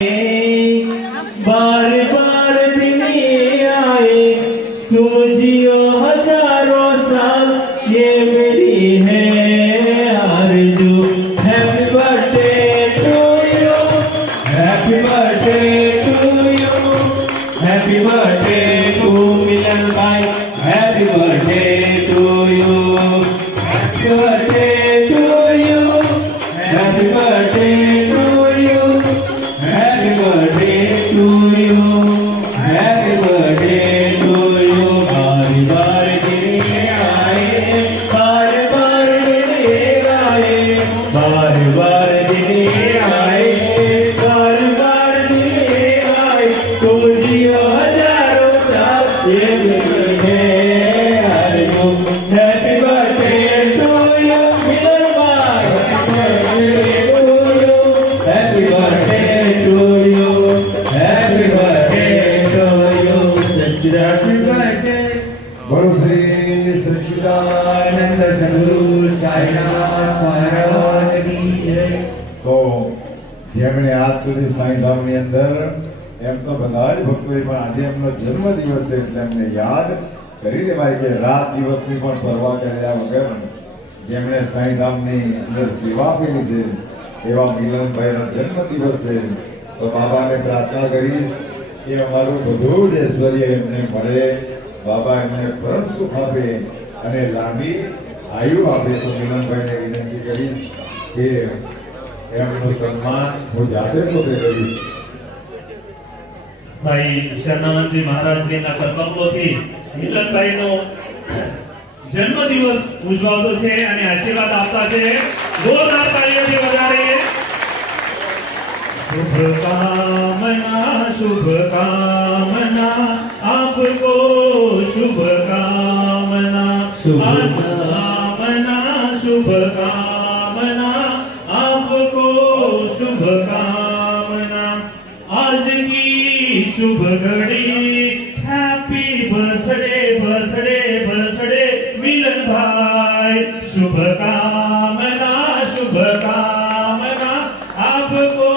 बार बार दिन आए तुम जियो हजारों साल ये मेरी है आरज़ू। Happy birthday to you, happy birthday to you, happy birthday to Milan भाई, happy birthday to you, happy birthday to you, happy birthday to you, happy birthday to you, happy birthday to you. बार बार दिन आए, बार बार दिन आए, बार बार दिन आए, बार बार दिन आए तुम जियो हजारों साल ये मेरे आरज़ू। Happy birthday to you Milan भाई, happy birthday to you, happy birthday to you, happy birthday. बोलो श्री सच्चिदानंद सद्गुरु साईनाथ महाराज की जय। तो જેમણે આજ સુધી સાંઈધામની અંદર એમ તો બધા જ ભક્તોએ પણ આજે એમનો જન્મદિવસ છે એટલે એમને યાદ કરી લેવાય કે રાત દિવસની પણ પરવા કર્યા વગર જેમણે સાંઈધામની અંદર સેવા આપેલી છે એવા મિલનભાઈનો જન્મદિવસ છે તો બાબાને પ્રાર્થના કરીશ કે અમારું બધું જ ઐશ્વર્ય એમને મળે, બાબા એમને પરમ સુખ આપે અને લાંબી આયુ આપે। તો મિલનભાઈને વિનંતી કરીશ કે એમનું સન્માન હું જાતે પોતે કરીશ। સાઈ શરણાનંદજી મહારાજજીના કર્મફળોથી મિલનભાઈનો જન્મદિવસ ઉજવાતો છે અને આશીર્વાદ આપતા છે। જોરદાર તાળીઓથી વધારીએ। શુભકામના શુભકામના આપકો શુભકામના શુભકામના શુભકામના आपको शुभकामना आज की शुभ घड़ी। हैप्पी बर्थडे बर्थडे बर्थडे मिलन भाई, शुभकामना शुभकामना आपको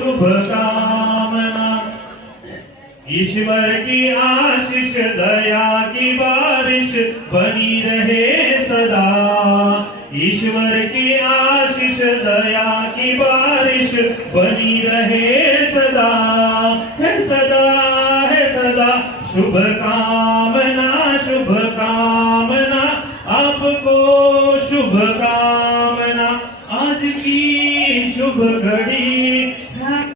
शुभकामना। ईश्वर की आशीष दया की बारिश बनी रहे सदा, ईश्वर की आशीष दया की बारिश बनी रहे सदा, है सदा शुभ